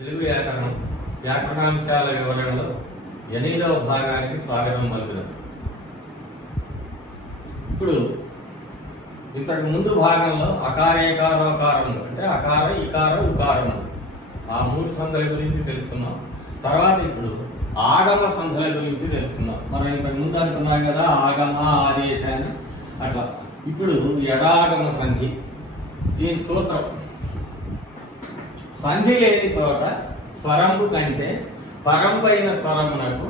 తెలుగు వ్యాకరణం వ్యాకరణాంశాల వివరణలో 8వ భాగానికి స్వాగతం పలుకుదాం. ఇప్పుడు ఇంతకు ముందు భాగంలో అకార ఏకార ఉకారములు అంటే అకార ఇకార ఉకారములు ఆ 3 సంధుల గురించి తెలుసుకున్నాం. తర్వాత ఇప్పుడు ఆగమ సంధుల గురించి తెలుసుకున్నాం. మనం ఇంతకు ముందు అనుకున్నాం కదా ఆగమ ఆదేశ అని. అట్లా ఇప్పుడు ఎడాగమ సంధి. దీని సూత్రం సంధి లేని చోట స్వరంబు కంటే పరంపైన స్వరమునకు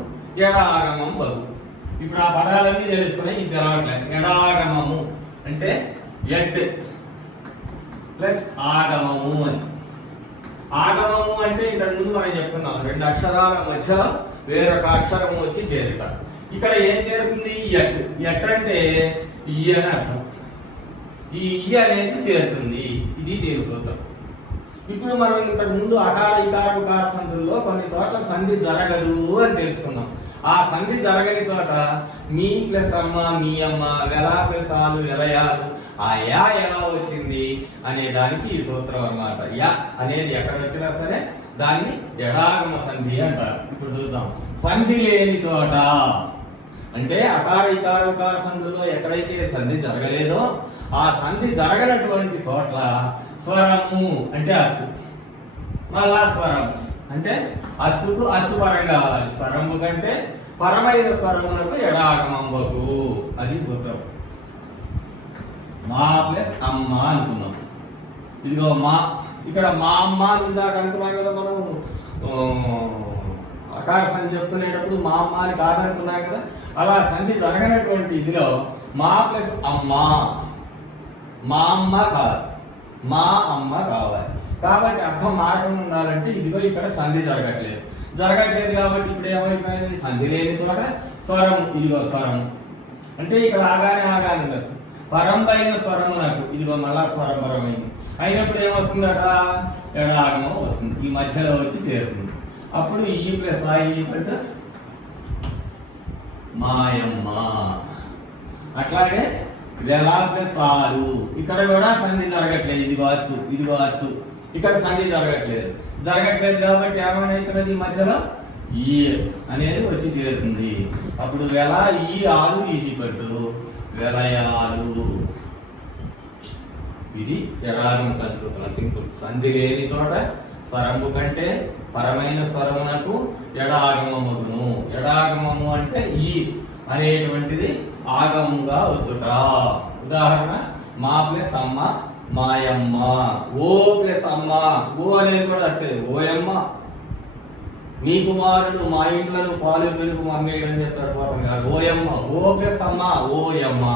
ఎడాగమం బగు. ఇప్పుడు ఆ పదాలన్నీ తెలుస్తున్నాయి, ఇది తెలవట్లేదు. ఎడాగమము అంటే ఎట్ ప్లస్ ఆగమము అని. ఆగమము అంటే ఇంతకు ముందు మనం చెప్తున్నాం 2 అక్షరాల మధ్యలో వేరొక అక్షరము వచ్చి చేరుట. ఇక్కడ ఏం చేరుతుంది? ఎట్. ఎట్ అంటే ఇ అని అర్థం. ఈ ఇ అనేది చేరుతుంది. ఇది దీని సూత్రం. ఇప్పుడు మనం ఇంతకు ముందు అకార ఇకార ఉకార సంధుల్లో కొన్ని చోట్ల సంధి జరగదు అని తెలుసుకున్నాం. ఆ సంధి జరగని చోట మీ ప్లస్ అమ్మ మీ అమ్మ, వెలా ప్లస్ ఆలు వెలయాలు, ఆ యా ఎలా వచ్చింది అనే దానికి ఈ సూత్రం అన్నమాట. యా అనేది ఎక్కడ వచ్చినా సరే దాన్ని ఎడాగమ సంధి అంటారు. ఇప్పుడు చూద్దాం. సంధి లేని చోట అంటే అకార ఇకార ఉకార సంధుల్లో ఎక్కడైతే సంధి జరగలేదో ఆ సంధి జరగనటువంటి చోట్ల స్వరము అంటే అచ్చు, మళ్ళా స్వరం అంటే అచ్చుకు అచ్చు పరం కావాలి. స్వరము కంటే పరమైన స్వరమునకు ఎడాగమంబకు. అది సూత్రం. మా ప్లస్ అమ్మ అనుకున్నాం. ఇదిగో మా, ఇక్కడ మా అమ్మ ఇందాక అనుకున్నాం కదా మనం అకార సంధి చెప్తునేటప్పుడు మా అమ్మ అని కాదనుకున్నాం కదా. అలా సంధి జరగనటువంటి ఇదిలో మా ప్లస్ అమ్మ, మా అమ్మ కాదు మా అమ్మ కావాలి. కాబట్టి అర్థం మారకుండా ఉండాలంటే ఇదిగో ఇక్కడ సంధి జరగట్లేదు కాబట్టి ఇప్పుడు ఏమైపోయింది? సంధి లేని చోట స్వరం. ఇదిగో స్వరం అంటే ఇక్కడ ఆగానే ఉండొచ్చు. పరంపైన స్వరం నాకు ఇదిగో మళ్ళా స్వరం పరమైంది అయినప్పుడు ఏమొస్తుందట? ఎడాగమం వస్తుంది. ఈ మధ్యలో వచ్చి చేరుతుంది. అప్పుడు ఈ ప్లస్ ఆ మాయమ్మ. అట్లాగే వెలా ప్లస్ ఆలు. ఇక్కడ కూడా సంధి జరగట్లేదు. ఇదిగో అచ్చు ఇక్కడ సంధి జరగట్లేదు కాబట్టి ఏమైనా మధ్యలో ఈ అనేది వచ్చి చేరుతుంది. అప్పుడు వెల ఈ ఆలు ఈజీ పట్టు వెలయాలు. ఇది ఎడాగమ సంస్కృతం. సింపుల్. సంధి లేని చోట స్వరము కంటే పరమైన స్వరమునకు ఎడాగమమును. ఎడాగమము అంటే ఈ అనేటువంటిది ఆగముగా వచ్చుట. ఉదాహరణ మా ప్లస్ అమ్మ మాయమ్మ. ఓ ప్లస్ అమ్మ, ఓ అనేది కూడా వచ్చేది ఓయమ్మ. మీ కుమారుడు మా ఇంట్లో పాలు పెరుగు మమ్మేయడం అని చెప్తాడు పోతాం గారు. ఓయమ్మ. ఓ ప్లస్ అమ్మ ఓయమ్మ.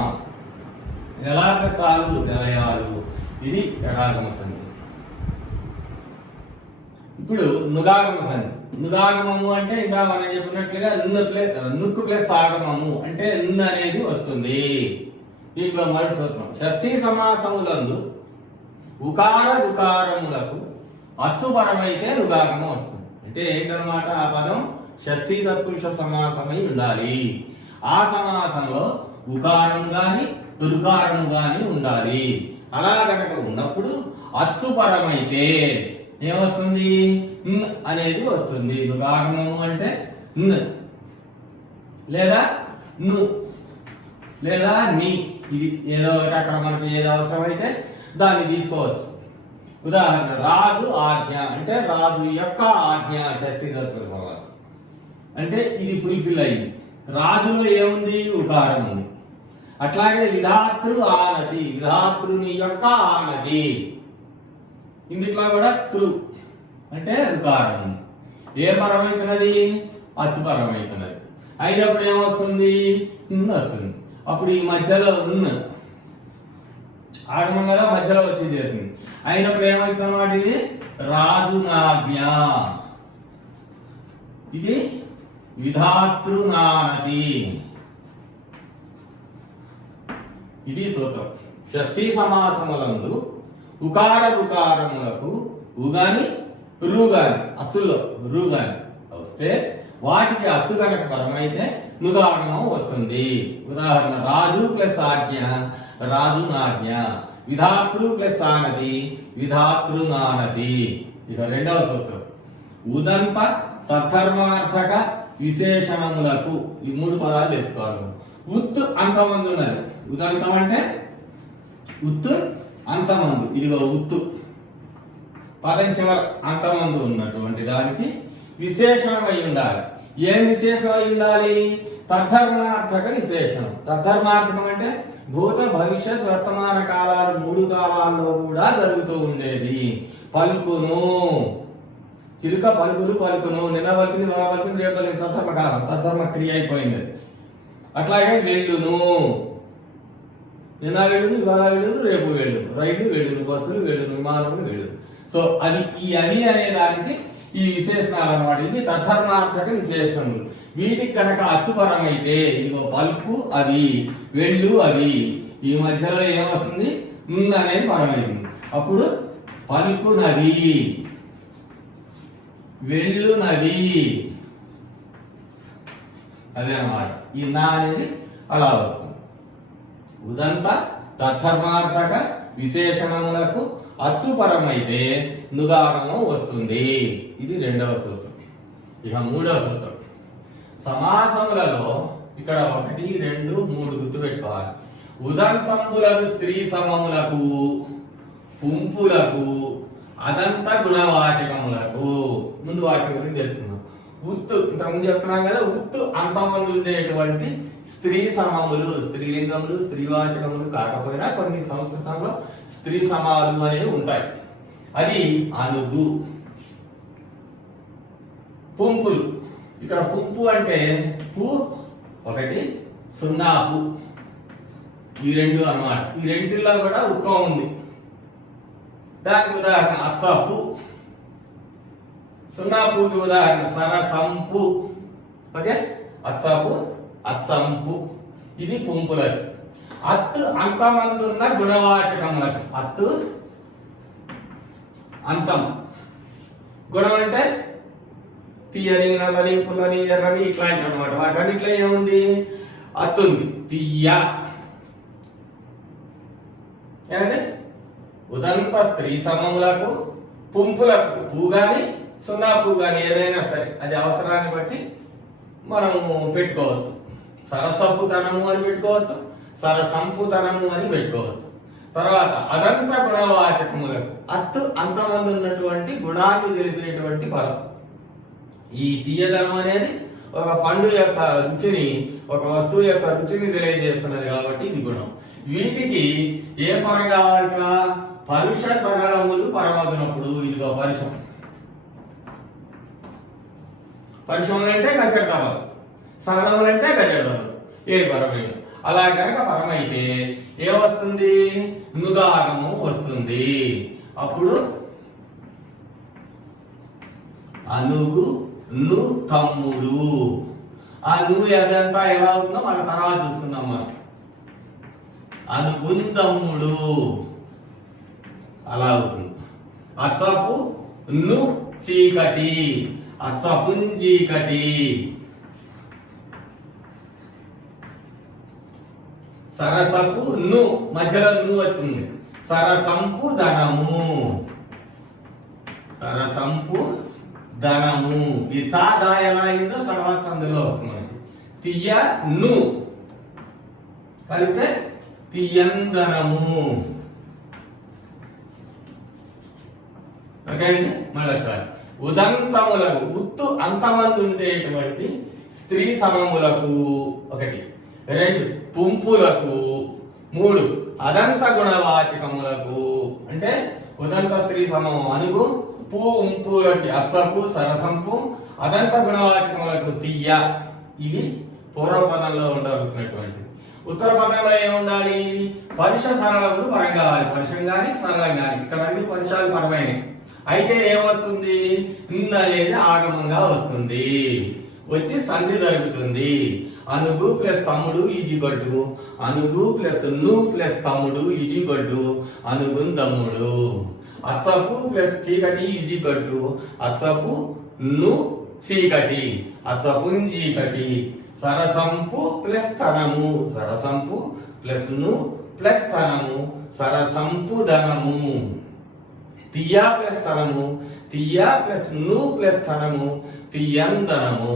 ఎలా ప్లస్ ఆలు వెలయాలు. ఇది ఎడాగమ సంధి. ఇప్పుడు నుగాగమ సంధి. నుగాగమము అంటే ఇంకా మనం చెప్పినట్లుగా నుక్కు ప్లస్ ఆగమము అంటే అనేది వస్తుంది. దీంట్లో మొదటి సూత్రం షష్ఠీ సమాసములందు ఉకార రుకారములకు అచ్చుపరమైతే రుగాగమం వస్తుంది. అంటే ఏంటనమాట? ఆ పదం షష్ఠీ తత్పురుష సమాసమై ఉండాలి. ఆ సమాసంలో ఉకారము గాని రుకారము గాని ఉండాలి. అలా కనుక ఉన్నప్పుడు అచ్చుపరమైతే ఏమొస్తుంది? అనేది వస్తుంది. రుగాగమము అంటే లేదా ను లేదా నీ. ఇది ఏదో ఒకటి అక్కడ మనకు ఏది అవసరమైతే దాన్ని తీసుకోవచ్చు. ఉదాహరణ రాజు ఆజ్ఞ అంటే రాజు యొక్క ఆజ్ఞ షష్ఠీ తత్పురుష సమాసం. అంటే ఇది ఫుల్ఫిల్ అయింది. రాజులో ఏముంది? ఉకారం ఉంది. అట్లాగే విధాతృ ఆనతి, విధాతృని యొక్క ఆనతి. ఇందుట్లో కూడా తృ అంటే రుకారం ఉంది. ఏ పరమైతున్నది? అచ్చుపరమైతున్నది. అయినప్పుడు ఏమొస్తుంది? వస్తుంది. అప్పుడు ఈ మధ్యలో ఆగమం కదా మధ్యలో వచ్చి చేరుతుంది. అయినప్పుడు ఏమవుతుందన్నమాట? ఇది రాజు నాజ్ఞ. ఇది విధాతృ నానతి. ఇది సూత్రం. షష్ఠీ సమాసములందు ఉకార రుకారములకు ఉగాని రుగాని అచ్చుల్లో రుగాని వస్తే వాటికి అచ్చు కనుక పరమైతే నుగాగమం వస్తుంది. ఉదాహరణ రాజు ప్లస్ ఆజ్ఞ రాజు నాజ్ఞ, విధాతృ ప్లస్ ఆనతి విధాతృ నానతి. ఇక రెండవ సూత్రం ఉదంత తద్ధర్మార్థక విశేషణములకు ఈ 3 పదాలు తెలుసుకోవాలి. ఉత్తు అంతమంది ఉన్నది. ఉదంతం అంటే ఉత్తు అంతమందు. ఇదిగో ఉత్తు పదం చివర అంతమందు ఉన్నటువంటి దానికి విశేషణం అయి ఉండాలి. ఏం విశేషణం అయి ఉండాలి? తద్ధర్మార్థక విశేషణం. తద్ధర్మార్థకం అంటే భూత భవిష్యత్ వర్తమాన కాలాలు 3 కాలాల్లో కూడా జరుగుతూ ఉండేది. పలుకును, చిలుక పలుకులు పలుకును, నిన్న పలుకుని మొన్న పలుకుని రేపు పలుకుని తద్ధర్మ కాలం, తద్ధర్మ క్రియ అయిపోయింది. అట్లాగే వెళ్ళును, నిన్న వెళ్ళును, ఇవాళ వెళ్ళును, రేపు వెళ్ళును, రైళ్లు వెళ్ళును, బస్సులు వెళ్ళును, విమానములు వెళ్ళును. సో అది ఈ అవి అనే దానికి ఈ విశేషణాలు అన్నమాట. ఇవి తద్ధర్మార్థక విశేషణములు. వీటికి కనుక అచ్చుపరమైతే ఇదిగో పలుకు అవి, వెళ్ళు అవి, ఈ మధ్యలో ఏమొస్తుంది? అనేది పరమైంది. అప్పుడు పలుకునవి, వెళ్ళునవి, అదే అన్నమాట. ఈ నా అనేది అలా వస్తుంది. ఉదంత తద్ధర్మార్థక విశేషణములకు అచ్చుపరమైతే నుగాగమం వస్తుంది. ఇది 2వ సూత్రం. ఇక 3వ సూత్రం. సమాసములలో ఇక్కడ 1, 2, 3 గుర్తుపెట్టుకోవాలి. ఉదంతములకు స్త్రీ సమములకు, పుంపులకు, అదంత గుణవాచకములకు. ముందు వాటి గురించి తెలుసుకున్నాం. ఉత్తు ఇంతకుముందు చెప్తున్నాం కదా, ఉత్తు అంతమంది ఉండేటువంటి స్త్రీ సమములు, స్త్రీలింగములు, స్త్రీవాచకములు కాకపోయినా కొన్ని సంస్కృతంలో స్త్రీ సమాలు అనేవి ఉంటాయి. అది అనుగు. పుంపులు. ఇక్కడ పుంపు అంటే పు 1, 0 పు, ఈ 2 అన్నమాట. ఈ రెంటిల్లో కూడా ఉత్వం ఉంది. దానికి ఉదాహరణ అచ్చపు. 0 పుకి ఉదాహరణ సరసంపు. ఓకే, అచ్చపు, అచ్చంపు. ఇది పుంపులది. అత్తు అంతమంది ఉన్న గుణవాచకములకు. అత్తు అంతం. గుణం అంటే తీయని, నల్లని, పుల్లని, ఎర్రని ఇట్లాంటివి అనమాట. వాటన్నిట్లో ఏముంది? అత్తుంది. తీయ ఏమంటే ఉదంత స్త్రీ సమములకు, పుంపులకు, పూ గాని 0 పూ గాని ఏదైనా సరే అది అవసరాన్ని బట్టి మనము పెట్టుకోవచ్చు. సరసపుతనము అని పెట్టుకోవచ్చు, సరసంపుతనము అని పెట్టుకోవచ్చు. తర్వాత అదంత గుణవాచకములకు. అత్తు అంతమంది ఉన్నటువంటి గుణాన్ని తెలిపేటువంటి పదం. ఈ తీయదనం అనేది ఒక పండు యొక్క రుచిని, ఒక వస్తువు యొక్క రుచిని తెలియజేస్తున్నది కాబట్టి ఇది గుణం. వీటికి ఏ పరం కావాలట? పరుష సరళములు పరమగునప్పుడు. ఇదిగో పరుషం. పరుషములు అంటే గజడ కావాలి, సరళములు అంటే గజడలు. ఏ పరమైన అలా కనుక పరమైతే ఏమొస్తుంది? నుగాగము వస్తుంది. అప్పుడు అనుగు ను తమ్ముడు. ఆ నువ్వు అదంతా ఎలా ఉందో మన తర్వాత చూసుకుందాం. మనం అనుగుంతమ్ముడు అలా అవుతుంది. అచ్చపు ను చీకటి, అచ్చపుంచీకటి. సరసపు ను మధ్యలో ను వచ్చింది. సరసంపు ధనము, సరసంపు ధనము. ఈ తా దా ఎలా అయిందో తర్వాత అందులో వస్తుంది. తీయ ను కలిపితే తీయందనము. ఓకే అండి. మళ్ళొకసారి ఉదంతములకు, ఉత్తు అంతమంది ఉండేటువంటి స్త్రీ సమములకు 1, 2 పుంపులకు, 3 అదంత గుణవాచకములకు. అంటే ఉదంత స్త్రీ సమము అనుగు, పు ఉంపులకి అచ్చపు, సరసంపు, అదంత గుణవాచకములకు తీయ. ఇవి పూర్వపదంలో ఉండవలసినటువంటి. ఉత్తర పదంలో ఏముండాలి? పరుష సరళములు పరం కావాలి. పరుషం గాని సరళం గాని. ఇక్కడ అన్ని పరుషాలు పరమైనవి. అయితే ఏమొస్తుంది? అనేది ఆగమంగా వస్తుంది. వచ్చి సంధి జరుగుతుంది. అనుగు ప్లస్ తమ్ముడు ఈజిగొడ్డు, అనుగు ప్లస్ ను ప్లస్ తమ్ముడు ఈజిగొడ్డు, అనుగున్ తమ్ముడు. అచ్చపు ప్లస్ చీకటి ఈజిగొడ్డు, అచ్చపు ను చీకటి, అచ్చపున్ చీకటి. సరసంపు ప్లస్ ధనము, సరసంపు ప్లస్ ను ప్లస్ ధనము, సరసంపు ధనము. తియ్య ప్లస్ తనము, తియ్య ప్లస్ ను ప్లస్ తనము, తియ్యందనము.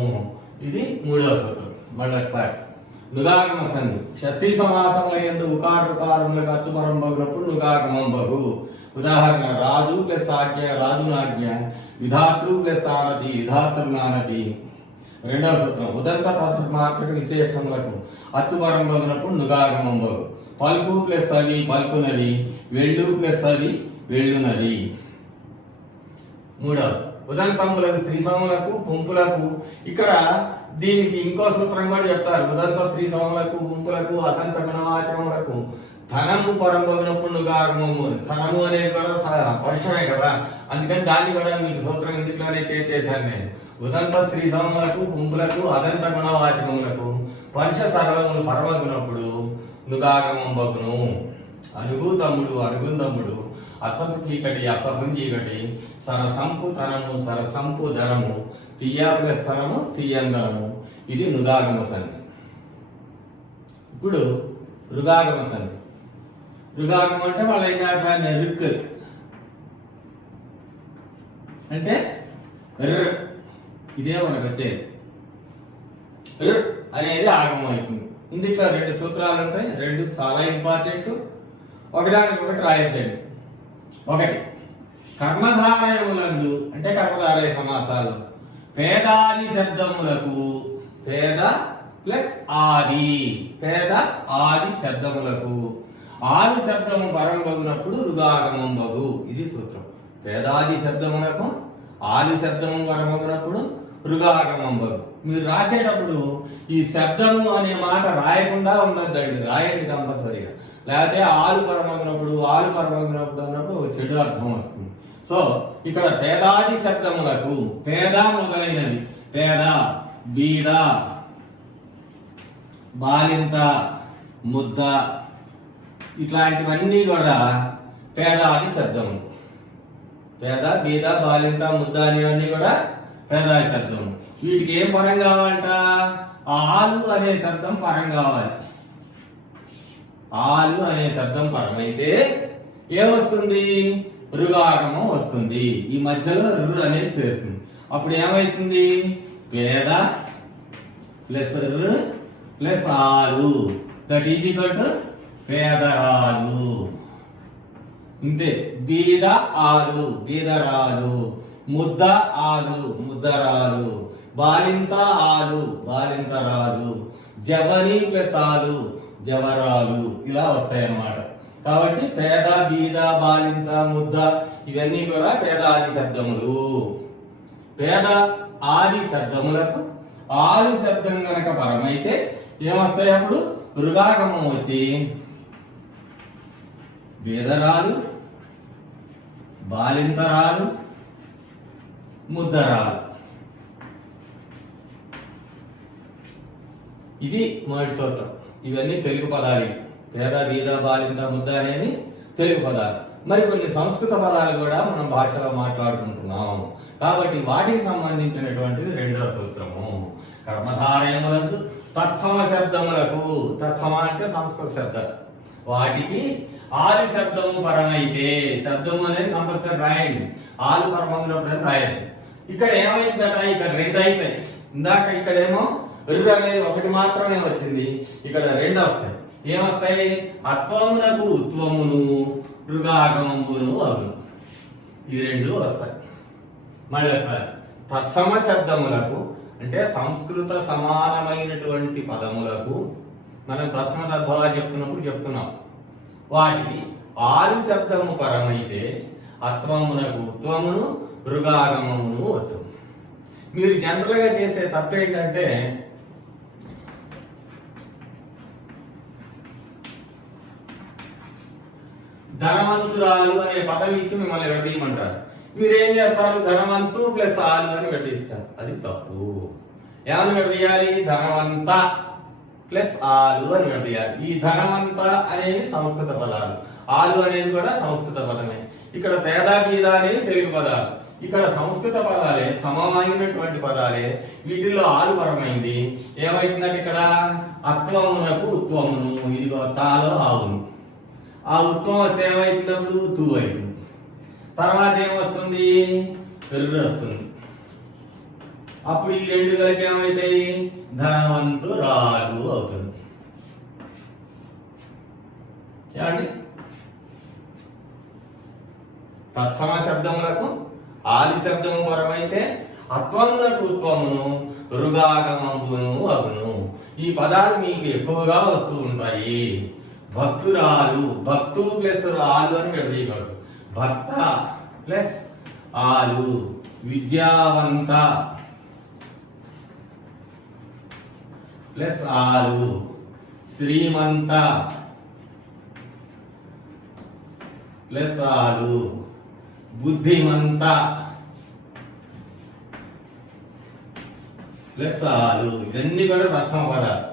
ఇది మూడవ సూత్రం. మళ్ళీ ఒకసారి నుగాగమ సంధి. షష్ఠీ సమాసంలో ఎందు ఉకార రుకారములకు అచ్చుపరం బగునప్పుడు నుగాగమం బగు. ఉదాహరణ రాజు ప్లస్ ఆజ్ఞ రాజునాజ్ఞ, విధాతృ ప్లస్ ఆనతి విధాతృనానతి. రెండవ సూత్రం ఉదంత తత్మాత్మక విశేషణములకు అచ్చుపరం బగునప్పుడు నుగాగమం బగు. పలుకు ప్లస్ అవి పలుకునది, వెళ్ళు ప్లస్ అవి వెళ్ళునది. మూడవ ఉదంతములకు స్త్రీ సమములకు పుంపులకు. ఇక్కడ దీనికి ఇంకో సూత్రం కూడా చెప్తారు. ఉదంత స్త్రీ సమములకు పుంపులకు అదంత గుణవాచకములకు ధనము పరంబగినప్పుడు నుగాగమము. ధనము అనేది కూడా పరుషమే కదా, అందుకని దాన్ని కూడా మీకు సూత్రం ఇందులోనే చేశాను నేను. ఉదంత స్త్రీ సమములకు పుంపులకు అదంత గుణవాచకములకు పరుష సరళములు పరమగునప్పుడు నుగాగమం బగును. అరుగు తమ్ముడు అరుగుం తమ్ముడు, అచ్చపు చీకటి అచ్చపం చీకటి, సరసంపు తనము సరసంపు ధనము, తియ్య ప్లస్ తనము తియ్యందనము. ఇది నుగాగమ సంధి. ఇప్పుడు రుగాగమ సంధి. రుగాగం అంటే వాళ్ళ ఏం రుక్ అంటే ఇదే మనకు వచ్చేది. అనేది ఆగమం అవుతుంది. ఇందులో రెండు సూత్రాలు ఉంటాయి, రెండు చాలా ఇంపార్టెంట్. ఒకదానికి ఒకటి రాయద్దండి. ఒకటి కర్మధారయములందు అంటే కర్మధారయ సమాసాలు పేదాది శబ్దములకు, పేద ప్లస్ ఆది, పేద ఆది శబ్దములకు ఆది శబ్దము పరం బగునప్పుడు రుగాగమం బగు. ఇది సూత్రం. పేదాది శబ్దములకు ఆది శబ్దము పరమగునప్పుడు రుగాగమం బగు. మీరు రాసేటప్పుడు ఈ శబ్దము అనే మాట రాయకుండా ఉండద్దండి, రాయండి కంపల్సరిగా. లేకపోతే ఆలు పరమగినప్పుడు అన్నప్పుడు చెడు అర్థం వస్తుంది. సో ఇక్కడ పేదాది శబ్దములకు పేద మొదలైనవి, పేద బీద బాలింత ముద్ద ఇట్లాంటివన్నీ కూడా పేదాది శబ్దము. పేద బీద బాలింత ముద్ద అనేవన్నీ కూడా పేదాది శబ్దము. వీటికి ఏం పరం కావాలంట? ఆలు అనే శబ్దం పరం కావాలి. ఆలు అనే శబ్దం పరమైతే ఏమొస్తుంది? రుగాగమం వస్తుంది. ఈ మధ్యలో రు అనేది చేరుతుంది. అప్పుడు ఏమైతుంది? పేద ప్లస్ రు ప్లస్ ఆలు దట్ ఈజ్ ఈక్వల్ టు పేదరాలు. ఇంతే. బీద ఆలు బీదరాలు, ముద్ద ఆలు ముద్దరాలు, బాలింత ఆలు బాలింతరాలు, జవని ప్లస్ ఆలు జవరాలు, ఇలా వస్తాయి అన్నమాట. కాబట్టి పేద బీద బాలింత ముద్ద ఇవన్నీ కూడా పేద ఆది శబ్దములు. పేద ఆది శబ్దములకు ఆది శబ్దం గనక పరమైతే ఏమొస్తాయి? అప్పుడు రుగాగమం వచ్చి బీదరాలు బాలింతరాలు ముద్దరాలు. ఇది మొదటి సూత్రం. ఇవన్నీ తెలుగు పదాలు. పేద బీద బాలింత ముద్ద అనేవి తెలుగు పదాలు. మరి కొన్ని సంస్కృత పదాలు కూడా మనం భాషలో మాట్లాడుకుంటున్నాం. కాబట్టి వాటికి సంబంధించినటువంటిది రెండవ సూత్రము. కర్మధారయములకు తత్సమ శబ్దములకు, తత్సమ అంటే సంస్కృత శబ్దం, వాటికి ఆది శబ్దము పరమైతే, శబ్దము అనేది కంపల్సరీ రాయండి. ఆలు పరమగునప్పుడు రాయండి. ఇక్కడ ఏమైందట? ఇక్కడ రెండు అయిపోయి. ఇందాక ఇక్కడేమో రు అనేది ఒకటి మాత్రమే వచ్చింది, ఇక్కడ రెండు వస్తాయి. ఏమొస్తాయి? అత్వమునకు ఉత్వమును రుగాగమమును అగును. ఈ రెండు వస్తాయి. మళ్ళీ ఒకసారి తత్సమ శబ్దములకు అంటే సంస్కృత సమానమైనటువంటి పదములకు మనం తత్సమ తద్భావాలు చెప్పుకున్నాం. వాటికి ఆది శబ్దము పరమైతే అత్వమునకు ఉత్వమును రుగాగమమును వచ్చు. మీరు జనరల్ గా చేసే తప్పేంటంటే ధనవంతురాలు అనే పదం ఇచ్చి మిమ్మల్ని విడదీయమంటారు. మీరేం చేస్తారు? ధనవంతు ప్లస్ ఆలు అని విడదీస్తారు. అది తప్పు. ఏమని విడదీయాలి? ధనవంత ప్లస్ ఆలు అని విడదీయాలి. ఈ ధనవంత అనేవి సంస్కృత పదాలు, ఆలు అనేది కూడా సంస్కృత పదమే. ఇక్కడ పేద బీద అనేవి తెలుగు పదాలు. ఇక్కడ సంస్కృత పదాలే, సమమైనటువంటి పదాలే. వీటిల్లో ఆలు పరమైంది. ఏమైతుందంటే ఇక్కడ అత్వమునకు ఉత్వమును, ఇదిగో తాలో ఆవును. ఆ ఉత్వం వస్తే ఏమైతుంది? అప్పుడు తూ అవుతుంది. తర్వాత ఏమొస్తుంది? రు వస్తుంది. అప్పుడు ఈ రెండు కలిపి ఏమవుతాయి? ధనవంతురాలు అవుతుంది. ఏమండి? తత్సమ శబ్దములకు ఆది శబ్దము పరమైతే అత్వములకు ఉత్వమును రుగాగమంబును అగును. ఈ పదాలు మీకు ఎక్కువగా వస్తూ ఉంటాయి. భక్తురాలు, భక్తు ప్లస్ ఆలు అని విడదీయగలరు. భక్త ప్లస్ ఆలు. విద్యావంత ప్లస్ ఆలు. శ్రీమంత ప్లస్ ఆలు. బుద్ధిమంత ప్లస్ ఆలు. ఇవన్నీ కూడా రక్షణ పదాలు.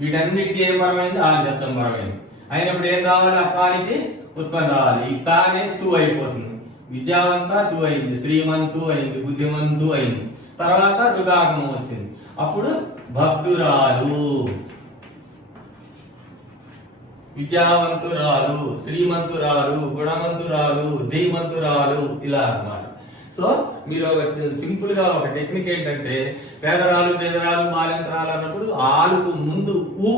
వీటన్నిటికీ ఏం పరమైంది? ఆలు శబ్దం పరమైంది. అయినప్పుడు ఏం రావాలి? అక్కానికి ఉత్పన్నం రావాలి. ఈ తానే తూ అయిపోతుంది. విద్యావంత తూ అయింది, శ్రీమంతు అయింది, బుద్ధిమంతు అయింది. తర్వాత రుగాగమం వచ్చింది. అప్పుడు భక్తురాలు, విద్యావంతురాలు, శ్రీమంతురాలు, గుణవంతురాలు, ధీమంతురాలు, ఇలా అన్నమాట. సో మీరు సింపుల్ గా ఒక టెక్నిక్ ఏంటంటే పేదరాలు, పేదరాలు, బాలింతరాలు అన్నప్పుడు ఆలుకు ముందు ఊ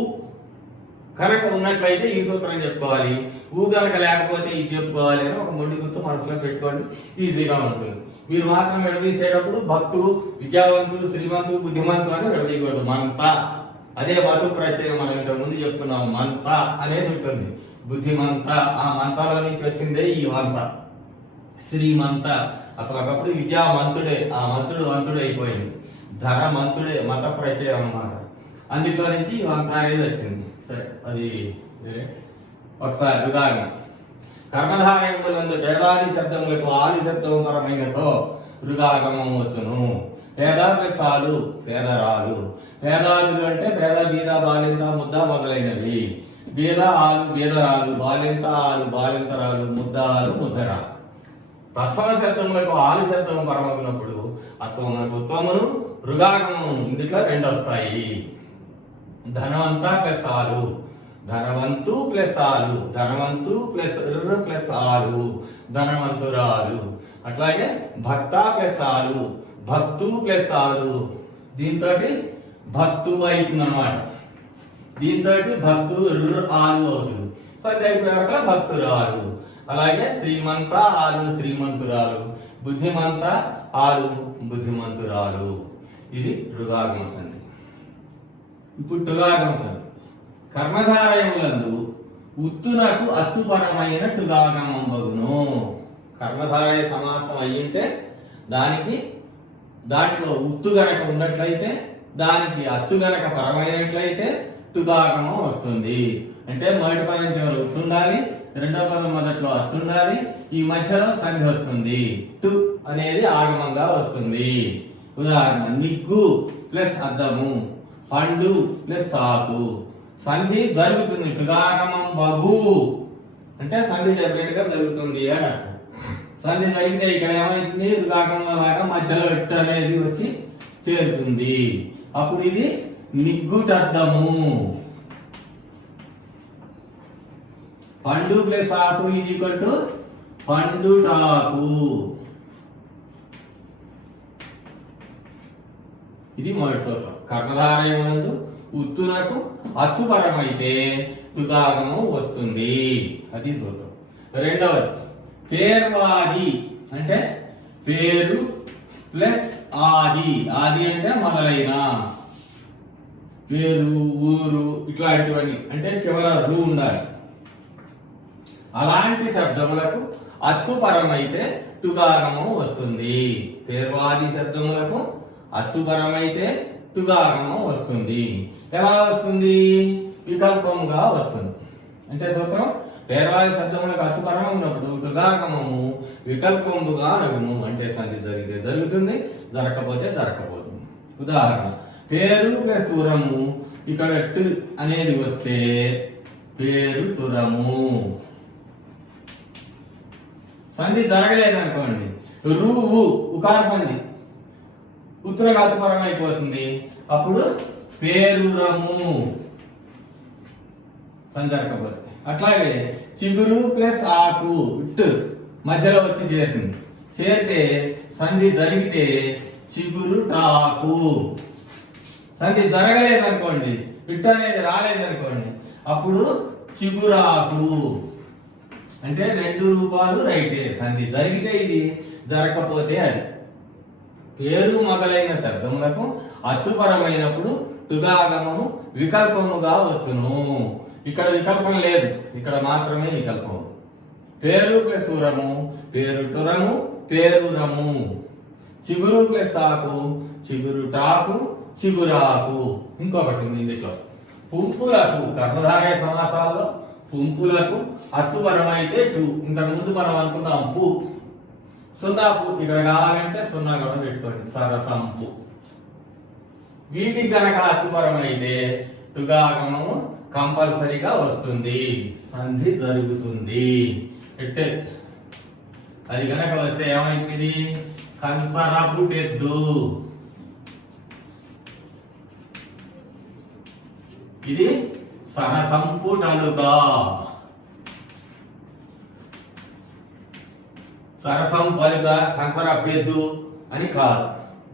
కనుక ఉన్నట్లయితే ఈ సూత్రం చెప్పుకోవాలి. ఊ కనుక లేకపోతే ఇది చెప్పుకోవాలి అని ఒక మొండి గుర్తు మనసులో పెట్టుకోండి, ఈజీగా ఉంటుంది. మీరు మాత్రం విడదీసేటప్పుడు భక్తు, విద్యావంతు, శ్రీమంతు, బుద్ధిమంతు అని విడదీయకూడదు. మంత, అదే మతు ప్రత్యయం మనం ఇంతకు ముందు చెప్పుకున్నాం. మంత అనేది ఉంటుంది. బుద్ధిమంత, ఆ మంతాల నుంచి వచ్చిందే ఈ వంత. శ్రీమంత అసలు ఒకప్పుడు విద్యామంతుడే, ఆ మంతుడు వంతుడు అయిపోయింది. ధనమంతుడే మత ప్రత్యయం అన్నమాట. అందులో నుంచి వంత అనేది వచ్చింది. సరే, అది ఒకసారి రుగాగం. కర్మధారయములందు పేదాది శబ్దములకు ఆది శబ్దము పరమైనచో రుగాగమం వచ్చును. పేద ప్లస్ ఆలు, పేదరాలు. పేదాదులు అంటే పేద, బీద, బాలింత, ముద్ద మొదలైనవి. బీద, ఆలు, బీదరాలు. బాలింత, ఆలు, బాలింతరాలు. ముద్ద, ఆలు, ముద్దరాలు. తత్సమ శబ్దములకు ఆలు శబ్దము పరమగినప్పుడు అత్వమునకు ఉత్వమును రుగాగమము ఇందులో రెండు వస్తాయి. ధనవంత ప్లస్ ఆలు, ధనవంతు ప్లస్ ఆలు, ధనవంతు ప్లస్ రు ప్లస్ ఆలు, ధనవంతురాలు. అట్లాగే భక్త ప్లస్ ఆలు, భక్తు ప్లస్ ఆలు. దీంతో భక్తు అవుతుంది అన్నమాట. దీంతో భక్తు ఆలు అవుతుంది. సో అది అయిపోయినట్ల భక్తురాలు. అలాగే శ్రీమంత ఆలు, శ్రీమంతురాలు. బుద్ధిమంత ఆలు, బుద్ధిమంతురాలు. ఇది రుగాగమ సంధి. ఇప్పుడు టుగాగమ సంధి. కర్మధారయములందు ఉత్తునకు అచ్చుపరమైన టుగాగమం బగును. కర్మధారయ సమాసం అయ్యింటే దాంట్లో ఉత్తు గనక ఉన్నట్లయితే, దానికి అచ్చు గనక పరమైనట్లయితే టుగాగమం వస్తుంది. అంటే మొదటి పదం చివరి ఉత్తు ఉండాలి, రెండో పదం మొదట్లో అచ్చు ఉండాలి, ఈ మధ్యలో సంధి వస్తుంది. టు అనేది ఆగమంగా వస్తుంది. ఉదాహరణ, నిగ్గు ప్లస్ అద్దము, పండు ప్లస్ సాకు. సంధి జరుగుతుంది. టుగాగమం బగు అంటే సంధి డెఫినెట్ గా జరుగుతుంది అని అర్థం. సంధి జరిగితే ఇక్కడ ఏమైతుంది? రుగాగమం లాగా మధ్యలో ఎట్టు అనేది వచ్చి చేరుతుంది. అప్పుడు ఇది నిగ్గుటద్దము. పండు ప్లస్ ఆకు ఈజ్ ఈక్వల్ టు పండుటాకు. ఇది మొదటి సూత్రం. కర్మధారయమునందు ఉత్తునకు అచ్చుపరమైతే టుగాగమం వస్తుంది. అది సూత్రం. రెండవది పేర్వాది అంటే పేరు ప్లస్ ఆది. ఆది అంటే మొదలైన. పేరు, ఊరు ఇట్లాంటివన్నీ అంటే చివర రు ఉండాలి. అలాంటి శబ్దములకు అచ్చుపరమైతే టుగాగమం వస్తుంది. పేర్వాది శబ్దములకు అచ్చుపరమైతే టుగాగమం వస్తుంది. ఎలా వస్తుంది? వికల్పముగా వస్తుంది. అంటే సూత్రం, పేర్వాది శబ్దములకు అచ్చుపరం ఉన్నప్పుడు టుగాగమము వికల్పముగా నగును. అంటే సంధి జరిగితే జరుగుతుంది, జరగకపోతే జరగకపోతుంది. ఉదాహరణ, పేరు ప్లస్ ఉరము. ఇక్కడ టు అనేది వస్తే పేరు టురము. సంధి జరగలేదు అనుకోండి, రువు ఉకార సంధి ఉత్తర అచ్చుపరం అయిపోతుంది. అప్పుడు పేరురము సంధి జరగకపోతే. అట్లాగే చిగురు ప్లస్ ఆకు ఇట్టు మధ్యలో వచ్చి చేరుతుంది. చేరితే సంధి జరిగితే చిగురుటాకు. సంధి జరగలేదనుకోండి, ఇట్టు అనేది రాలేదనుకోండి, అప్పుడు చిగురాకు. అంటే రెండు రూపాలు రైటే. సంధి జరిగితే ఇది, జరగకపోతే అది. పేరు మొదలైన శబ్దములకు అచ్చుపరమైనప్పుడు టుగాగమము వికల్పముగా వచ్చును. ఇక్కడ వికల్పం లేదు, ఇక్కడ మాత్రమే వికల్పం. పేరు ప్లస్ ఉరము, పేరు టురము, పేరురము. చిగురు ప్లస్ ఆకు, చిగురుటాకు, చిగురాకు. ఇంకొకటి ఉంది ఇందులో, పుంపులకు. కర్మధారయ సమాసాల్లో పుంపులకు అచ్చుపరమైతే టు. ఇంతకు ముందు మనం అనుకున్నాం పు. సున్నాపు ఇక్కడ కావాలంటే సున్నా కూడా పెట్టుకోండి. సరసంపు. వీటికి గనక అచ్చుపరమైతే టుగాగమము కంపల్సరీగా వస్తుంది, సంధి జరుగుతుంది. ఎట్టే అది గనక వస్తే ఏమైంది? కంచరపుటెద్దు. ఇది సరసంపుటలుగా. సరసంపలుగా కంచరపెద్దు అని కాదు,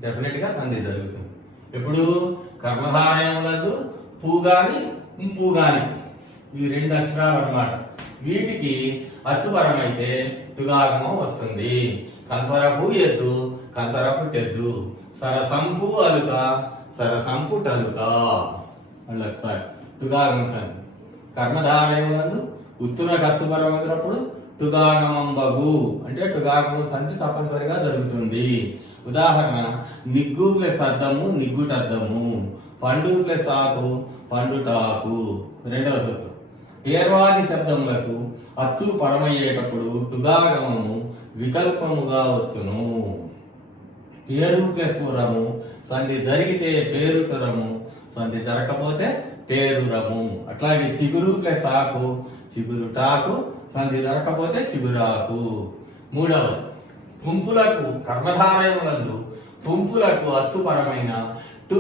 డెఫినెట్ గా సంధి జరుగుతుంది. ఎప్పుడు? కర్మధారయములకు పూ గాని ఇంపూ గాని, ఈ రెండు అక్షరాలు అన్నమాట. వీటికి అచ్చుపరమైతే టుగాగమం వస్తుంది. కంచరపు ఎద్దు, కంచరపుటెద్దు. సరసంపు అలుక, సరసంపుటలుక. మళ్ళీ ఒకసారి టుగాగమ సంధి. కర్మధారయములకు ఉత్తునకు అచ్చుపరమైనప్పుడు టుగాగమంబగు అంటే టుగాగమ సంధి తప్పనిసరిగా జరుగుతుంది. ఉదాహరణ, నిగ్గు ప్లస్ అద్దము, నిగ్గుటద్దము. పండు ప్లస్ ఆకు, పండుటాకు. రెండవ సూత్రం, పేర్వాది శబ్దములకు అచ్చు పరమయ్యేటప్పుడు టుగాగమము వికల్పముగా వచ్చును. పేరు ప్లస్ ఉరము, సంధి జరిగితే పేరుటరము, సంధి జరగకపోతే పేరురము. అట్లాగే చిగురు ప్లస్ ఆకు, చిగురుటాకు, సంధి జరగకపోతే చిగురాకు. మూడవది, పుంపులకు. కర్మధారయములందు పుంపులకు అచ్చుపరమైన టు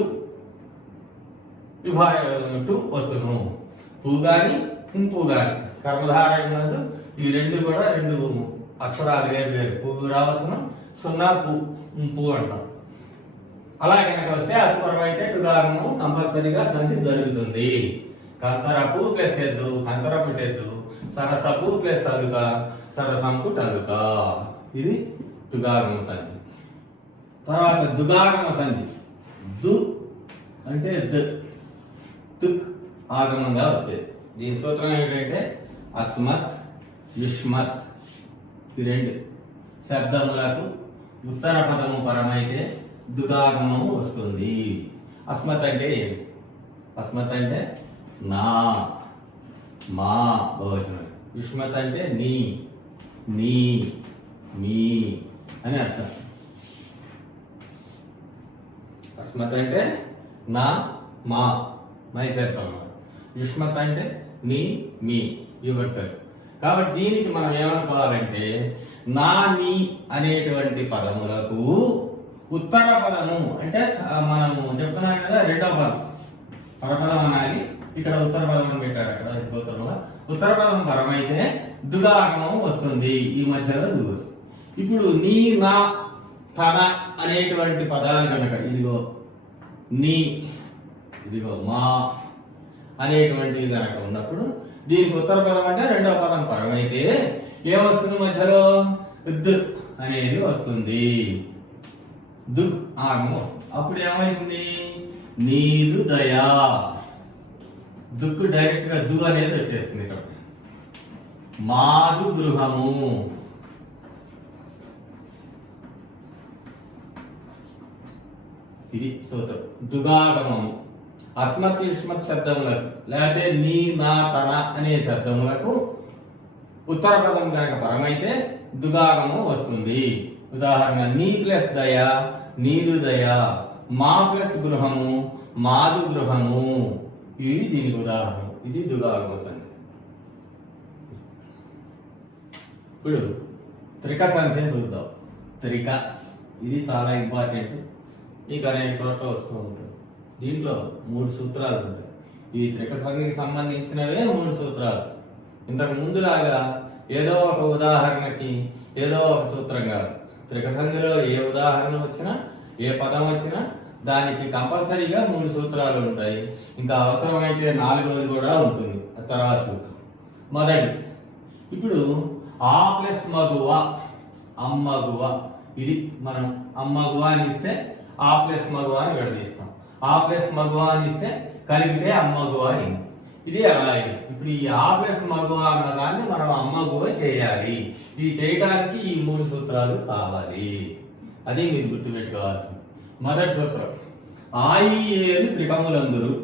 టు వచ్చును. పూ గాని పుంపు గాని. కర్మధారయములందు ఈ రెండు కూడా రెండు అక్షరాలు వేరు వేరు. పువ్వు రావచ్చును, సున్నా పు అంటాం. అలా కనుక వస్తే అచ్చుపరమైతే టుగాగము కంపల్సరీగా సంధి జరుగుతుంది. కంచరపు ప్లస్ ఎద్దు, కంచరపుటెద్దు. సరసపు ప్లస్ అలుక, సరసంపుటలుక. ఇది టుగాగమ సంధి. తర్వాత దుగాగమ సంధి. దు అంటే ద, తుక్ ఆగమంగా వచ్చేది. దీని సూత్రం ఏంటంటే అస్మత్, యుష్మత్. ఈ రెండు శబ్దములకు ఉత్తర పదము పరమైతే దుగాగమము వస్తుంది. అస్మత్ అంటే ఏంటి? అస్మత్ అంటే నా, మా బహువచనం. యుష్మత్ అంటే నీ, నీ, మీ అని అర్థం. అస్మత్ అంటే నా, మా, మై సెల్ఫ్ అన్నమాట. యుష్మత్ అంటే నీ, మీ, యువర్ సెల్ఫ్. కాబట్టి దీనికి మనం ఏమనుకోవాలంటే నా, నీ అనేటువంటి పదములకు ఉత్తర పదము అంటే మనము చెప్తున్నాం కదా, రెండవ పదం పరపదం అనాలి. ఇక్కడ ఉత్తర పదం అని పెట్టారు అక్కడ సూత్రంలో. ఉత్తర పదం పరమైతే దుగాగమం వస్తుంది. ఈ మధ్యలో దుగు. ఇప్పుడు నీ, నా, తన అనేటువంటి పదాలు కనుక ఇదిగో నీ, ఇదిగో మా అనేటువంటివి కనుక ఉన్నప్పుడు దీనికి ఉత్తర పదం అంటే రెండవ పదం పరమైతే ఏమొస్తుంది? మధ్యలో దు అనేది వస్తుంది. దుగ్ ఆగమం వస్తుంది. అప్పుడు ఏమైంది? నీరు దయా. దుక్కు డైరెక్ట్ గా దు అనేది వచ్చేస్తుంది ఇక్కడ. మాదు గృహము. ఇది సూత్రం. దుగాగమము. అస్మత్ యుష్మత్ శబ్దములకు లేకపోతే నీ, నా, తన అనే శబ్దములకు ఉత్తర పదం కనుక పరమైతే దుగాగమం వస్తుంది. ఉదాహరణ, నీ ప్లస్ దయ, నీరు దయ. మా ప్లస్ గృహము, మాదు గృహము. ఇవి దీనికి ఉదాహరణ. ఇది దుగాగమ సంధి. ఇప్పుడు త్రిక సంధిని చూద్దాం. త్రిక ఇది చాలా ఇంపార్టెంట్. మీకు అనేక చోట్ల వస్తూ ఉంటుంది. దీంట్లో 3 సూత్రాలు ఉంటాయి. ఈ త్రిక సంధికి సంబంధించినవే 3 సూత్రాలు. ఇంతకు ముందులాగా ఏదో ఒక ఉదాహరణకి ఏదో ఒక సూత్రం కాదు. త్రిక సంధిలో ఏ ఉదాహరణ వచ్చినా ఏ పదం వచ్చినా దానికి కంపల్సరీగా 3 సూత్రాలు ఉంటాయి. ఇంకా అవసరమైతే 4వది కూడా ఉంటుంది. తర్వాత చూద్దాం. మొదటి, ఇప్పుడు ఆ ప్లస్ మగువ అమ్మగువ, ఇది మనం అమ్మగువ అని ఇస్తే ఆ ప్లస్ మగువ అని విడదీస్తాం. ఆ ప్లస్ మగువ అని ఇస్తే కలిపితే అమ్మగువ అని. ఇది ఎలా అయింది? ఇప్పుడు ఈ ఆ ప్లస్ మగువ అన్న దాన్ని మనం అమ్మగువ చేయాలి. ఇది చేయడానికి ఈ 3 సూత్రాలు కావాలి. అది మీరు గుర్తుపెట్టుకోవాల్సింది. మొదటి సూత్రం, ఆయిలు త్రికములందురు.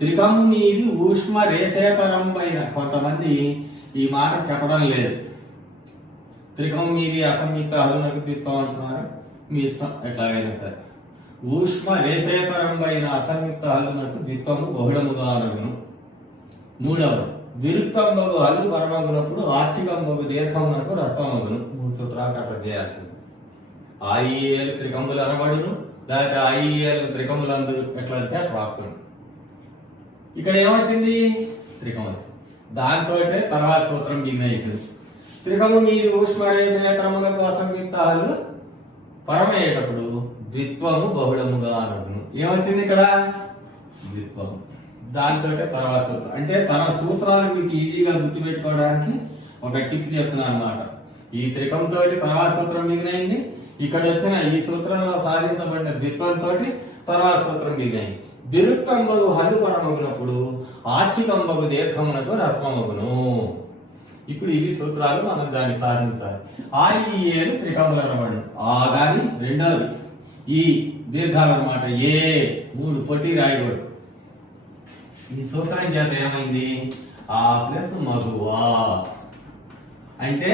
త్రికము మీది ఊష్మ రేఫేతరం పైన. కొంతమంది ఈ మాట చెప్పడం లేదు. త్రికము మీది అసంయుక్త హలునకు ద్విత్వం అంటున్నారు. మీ ఇష్టం, ఎట్లాగైనా సరే. ఊష్మ రేఫేతరం పైన అసంయుక్త హలునకు ద్విత్వము బహుళముగా అనగును. మూడవది, విరుక్తంబగు హల్లు పరమగునప్పుడు ఆర్చికంబగు దీర్ఘమునకు రసమగును. 3 సూత్రాలు కట్టడి చేయాల్సింది. ఆయిలు త్రికములు అనబడును, లేకపోతే ఆయిలు త్రికములందురు. ఎట్లా అంటే అట్లా రాసుకున్నాం. ఇక్కడ ఏమొచ్చింది? త్రికం వచ్చింది. దాంతో తర్వాత సూత్రం బిగినైతుంది. త్రికము మీది ఊష్మరేఫేతరమునకు అసంయుక్త హల్లు పరమయ్యేటప్పుడు ద్విత్వము బహుళముగా అనగును. ఏమొచ్చింది ఇక్కడ? ద్విత్వము. దాంతో తర్వాత సూత్రం అంటే తన సూత్రాలు మీకు ఈజీగా గుర్తుపెట్టుకోవడానికి ఒక టిప్ చెప్తున్నాను అనమాట. ఈ త్రికంతో తర్వాత సూత్రం మిగిలినైంది. ఇక్కడ వచ్చిన ఈ సూత్రంలో సాధించబడిన ద్విత్వంతో తర్వాత సూత్రం మిగిలినైంది. దిరుక్తంబగు హల్లు పరమగునప్పుడు ఆచికంబగు దీర్ఘమునకు రస్వమగును. ఇప్పుడు ఇవి సూత్రాలు, మనం దాన్ని సాధించాలి. ఆ ఈ ఏలు త్రికములు అనబడు. ఆ గాని రెండోది ఈ దీర్ఘాలు అనమాట. ఏ 3 పొట్టి రాయబడు. ఈ సూత్రం చేత ఏమైంది? ఆ ప్లస్ మగువా అంటే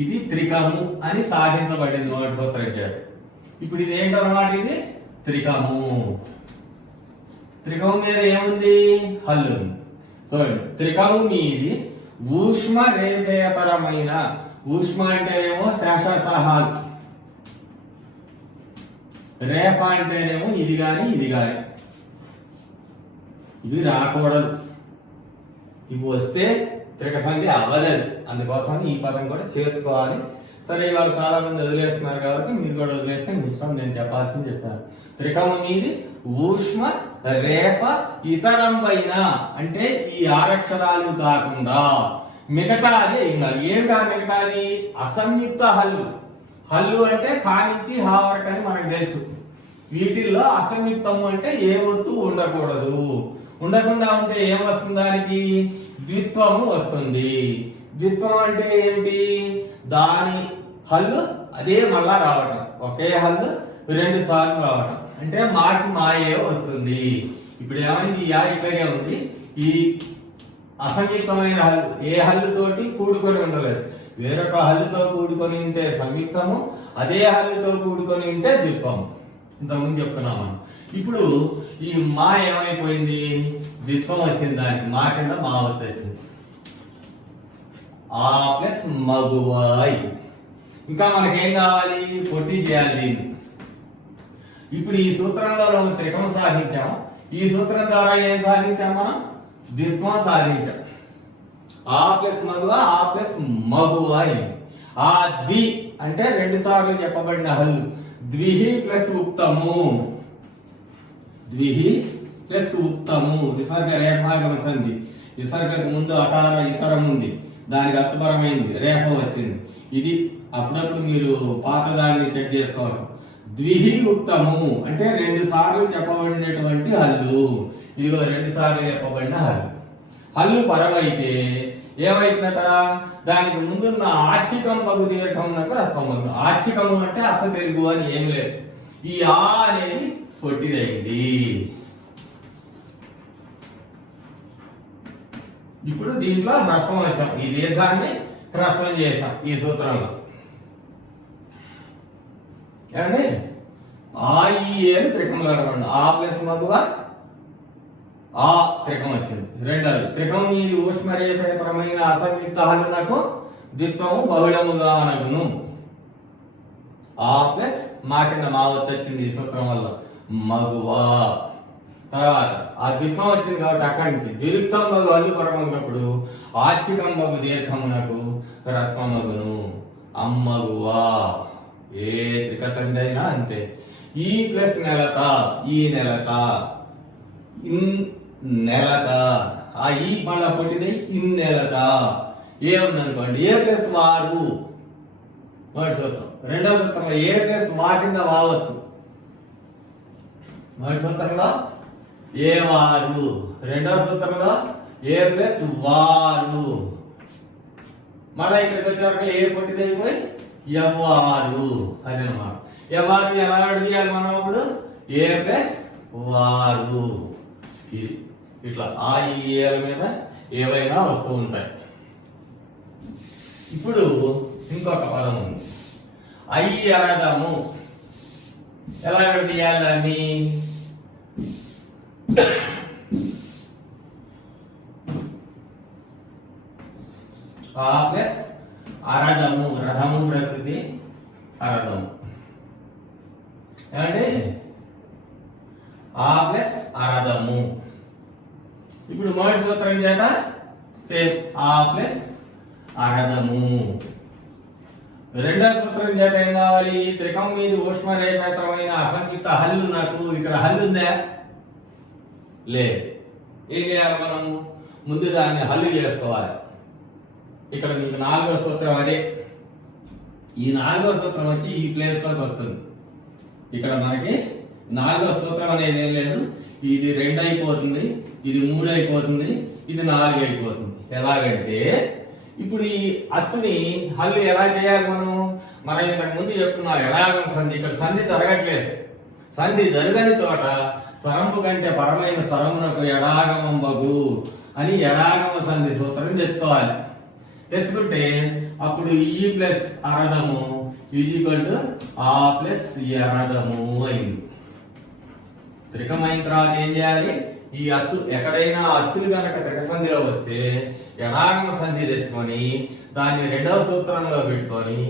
ఇది త్రికము అని సాధించబడింది మొదటి సూత్రం చేత. ఇప్పుడు ఇది ఏంటన్నమాట? ఇది త్రికము. త్రికము మీద ఏముంది? హల్లు ఉంది. చూడండి, త్రికము మీది ఊష్మ రేఫేతరమైన. ఊష్మ అంటేనేమో శేషసహాలు, రేఫ అంటేనేమో ఇది గాని ఇది గాని. ఇవి రాకూడదు. ఇవి వస్తే త్రిక సంధి అవ్వదది. అందుకోసం ఈ పదం కూడా చేర్చుకోవాలి. సరే, ఇవాళ చాలా మంది వదిలేస్తున్నారు కాబట్టి మీరు కూడా వదిలేస్తే మీ ఇష్టం. నేను చెప్పాల్సింది చెప్పాను. త్రికము మీది ఊష్మ రేఫ ఇతరం పైన అంటే ఈ 6 అక్షరాలు కాకుండా మిగతాది ఉండాలి. ఏమిటా మిగతాది? అసంయుక్త హల్లు. హల్లు అంటే కానించి హా వరకు అని మనకు తెలుసు. వీటిల్లో అసంయుక్తము అంటే ఏ ఒత్తు ఉండకూడదు. ఉండకుండా ఉంటే ఏం వస్తుంది? దానికి ద్విత్వము వస్తుంది. ద్విత్వం అంటే ఏంటి? దాని హల్లు అదే మళ్ళా రావటం. ఒకే హల్లు 2 సార్లు రావటం అంటే మాకి మాయే వస్తుంది. ఇప్పుడు ఏమైంది? యా ఇట్లాగే ఉంది. ఈ అసంయుక్తమైన హల్లు ఏ హల్లుతోటి కూడుకొని ఉండలేదు. వేరొక హల్లుతో కూడుకొని ఉంటే సంయుక్తము, అదే హల్లుతో కూడుకొని ఉంటే ద్విత్వము. ఇంతకుముందు చెప్పుకున్నాం మనం. ఇప్పుడు ఈ మా ఏమైపోయింది? ద్విత్వం వచ్చింది. దానికి మా కింద మా వద్ద వచ్చింది. ఆ ప్లస్ మగువాయి. ఇంకా మనకేం కావాలి? పొట్టి చేయాలి దీన్ని. ఇప్పుడు ఈ సూత్రంలో మనం త్రికం సాధించాం. ఈ సూత్రం ద్వారా ఏం సాధించాం? మనం ద్విత్వం సాధించాం. ఆ ప్లస్ మగువ, ఆ ప్లస్ మగువాయి. ఆ ద్వి అంటే 2 సార్లు చెప్పబడిన హల్లు. ద్విహి ప్లస్ ఉక్తము. ద్విహి ప్లస్ ఉక్తము. విసర్గ రేఫాగమ సంధి. విసర్గకు ముందు అకార ఇతరం ఉంది, దానికి అచ్చపరమైంది, రేఫ వచ్చింది. ఇది అప్పుడప్పుడు మీరు పాత దాన్ని చెక్ చేసుకోవాలి. ద్విహి ఉక్తము అంటే 2 సార్లు చెప్పబడినటువంటి హల్లు. ఇదిగో 2 సార్లు చెప్పబడిన హల్లు. హల్లు పరమైతే ఏమైతుందట? దానికి ముందున్న ఆర్చికం బగు దీర్ఘమునకు రస్వమగును. ఆర్చికము అంటే అస తెలుగు అని ఏం లేదు. ఈ ఆ అనేది పొట్టిదైంది. ఇప్పుడు దీంట్లో హ్రస్వం వచ్చాం. ఈ దీర్ఘాన్ని హ్రస్వం చేసాం ఈ సూత్రంలో. ఏమండి? ఆ ఈ ఏలు త్రికములు అనమాట. ఆ ప్లస్ మగువ ఆ త్రికం వచ్చింది. రెండవది త్రికం మీది ఊష్మరేఫేతరమైన అసంయుక్త హల్లునకు ద్విత్వము బహుళముగా అనగును. ఆ ప్లస్ మా కింద మా వద్ద వచ్చింది ఈ సూత్రం వల్ల. మగువా. తర్వాత ఆ ద్విత్వం వచ్చింది కాబట్టి అక్కడి నుంచి విరుక్తం మగు హల్లు పరమగునప్పుడు ఆర్చికం మగు దీర్ఘమునకు హ్రస్వమగును. అమ్మగువా. ఏ త్రిక సంధి అయినా అంతే. ఈ ప్లస్ నెలత, ఈ నెలత, ఇన్ నెలత, ఆ ఈ మళ్ళా పొట్టిది ఇన్ నెలత. ఏముందనుకోండి ఏ ప్లస్ వారు, మొదటి సూత్రం. రెండో సూత్రంలో ఏ ప్లస్ వా కింద వావత్తు. మొదటి సూత్రంలో ఏ వారు, రెండో సూత్రంలో ఏ ప్లస్ వారు. మళ్ళా ఇక్కడికి వచ్చేవరకు ఏ పొట్టిది అయిపోయి ఎవ్వారు. అదనమాట. ఎవ్వారు ఎలా అడిగాలి మనం ఇప్పుడు ఏ ప్లస్ వారు. ఇది ఇట్లా ఆ ఈ ఏల మీద ఏవైనా వస్తూ ఉంటాయి. ఇప్పుడు ఇంకొక పదం ఉంది, అయ్యరదము. ఎలా విడదీయాలి దాన్ని? ఆ ప్లస్ అరదము, రథము ప్రకృతి, అరదము ఏమండి? ఆ ప్లస్ అరదము. ఇప్పుడు మొదటి సూత్రం చేత సేమ్ ఆ ప్లస్ అరదము. రెండో సూత్రం చేత ఏం కావాలి? త్రికం మీద ఊష్మరేఖేతరమైన అసంయుక్త హల్లు. నాకు ఇక్కడ హల్లు ఉందా? లేదు. ఏం చేయాలి మనం? ముందు దాన్ని హల్లు చేసుకోవాలి. ఇక్కడ మీకు నాలుగో సూత్రం అదే. ఈ నాలుగో సూత్రం వచ్చి ఈ ప్లేస్ లోకి వస్తుంది. ఇక్కడ మనకి నాలుగో సూత్రం అనేది ఏం లేదు. ఇది 2 అయిపోతుంది, ఇది 3 అయిపోతుంది, ఇది 4 అయిపోతుంది. ఎలాగంటే ఇప్పుడు ఈ అచ్చుని హల్లు ఎలా చేయాలి మనం ఇంతకు ముందు చెప్తున్నాం ఎడాగమ సంధి. ఇక్కడ సంధి జరగట్లేదు. సంధి జరగని చోట స్వరంపు కంటే పరమైన స్వరమునకు ఎడాగమం బగు అని ఎడాగమ సంధి సూత్రం తెచ్చుకోవాలి. తెచ్చుకుంటే అప్పుడు ఈ ప్లస్ అరదము ఈక్వల్ టు ఆ ప్లస్ అరదము అయింది. త్రికమైన తర్వాత ఏం చేయాలి? ఈ అచ్చు ఎక్కడైనా అచ్చులు కనుక త్రిక సంధిలో వస్తే ఎడాగమ సంధి తెచ్చుకొని దాన్ని రెండవ సూత్రంలో పెట్టుకొని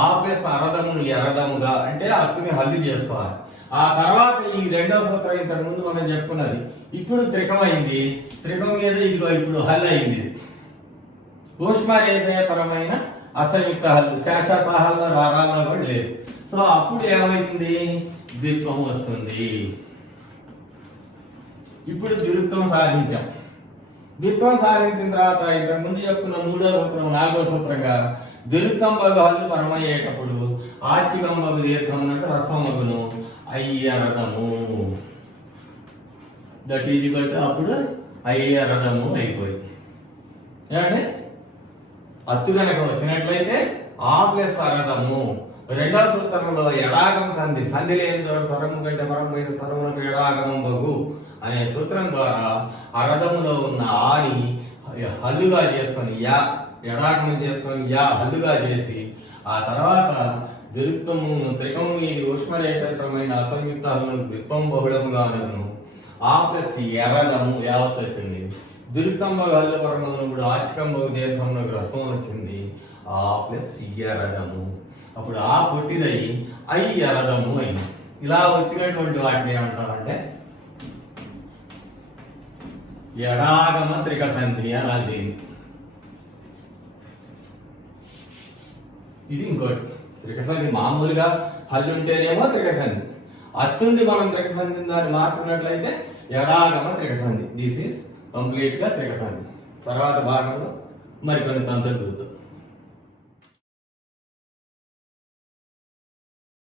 ఆ ప్లస్ అరదమును ఎరదముగా అంటే అచ్చుని హల్లు చేసుకోవాలి. ఆ తర్వాత ఈ రెండవ సూత్రం ఇంతకు ముందు మనం చెప్పుకున్నది ఇప్పుడు త్రికం అయింది. త్రికం మీద ఇదిగో ఇప్పుడు హల్ అయింది. ఊష్మరేఖేతరమైన అసంయుక్త హల్లు శేష సహాల్లో రాగాల్లో కూడా లేదు. సో అప్పుడు ఏమైతుంది? ద్విత్వం వస్తుంది. ఇప్పుడు ద్విత్వం సాధించాం. ద్విత్వం సాధించిన తర్వాత ఇంతకు ముందు చెప్పుకున్న మూడో సూత్రం నాలుగో సూత్రంగా ద్విత్వం బగు హల్లు పరమయ్యేటప్పుడు ఆచికం బగు దీర్ఘం అంటే రసం మగును అయ్యరథము. దట్ ఈజ్ ఈక్వల్ టు అప్పుడు అయ్యరథము అయిపోయింది. ఏమంటే అచ్చు కనుక వచ్చినట్లయితే ఆ ప్లస్ అరథము. రెండవ సూత్రంలో ఎడాగం సంధి, సంధి లేని స్వరము కంటే పరమైన స్వరమునకు ఎడాగమం బగు అనే సూత్రం ద్వారా అరథములో ఉన్న ఆని హల్లుగా చేసుకొని యా ఎడాగమం చేసుకొని యా హల్లుగా చేసి ఆ తర్వాత ద్విత్వము త్రికము ఇది ఊష్మరేఖేతరమైన అసంయుక్త హల్లును ద్విత్వం బహుళముగా అనను ఆ ప్లస్ ఎరదము యావత్ వచ్చింది. ద్విత్వం బహు హల్లు పరము ఇప్పుడు ఆచికం బహు దీర్ఘంలో రసం వచ్చింది ఆ ప్లస్ ఎరదము. అప్పుడు ఆ పుట్టిదై అయ్యరదము అయింది. ఇలా వచ్చినటువంటి వాటిని ఏమంటామంటే ఎడాగమ త్రిక సంధి అని. ఇది ఇంకోటి త్రిక సంధి. మామూలుగా హల్లు ఉంటేనేమో త్రిక సంధి, అచ్చుండి మనం త్రిక సంధి దాన్ని మార్చుకున్నట్లయితే ఎడాగమ త్రిక సంధి. దిస్ ఈస్ కంప్లీట్ గా త్రిక సంధి. తర్వాత భాగంలో మరికొన్ని సంధులు చూద్దాం.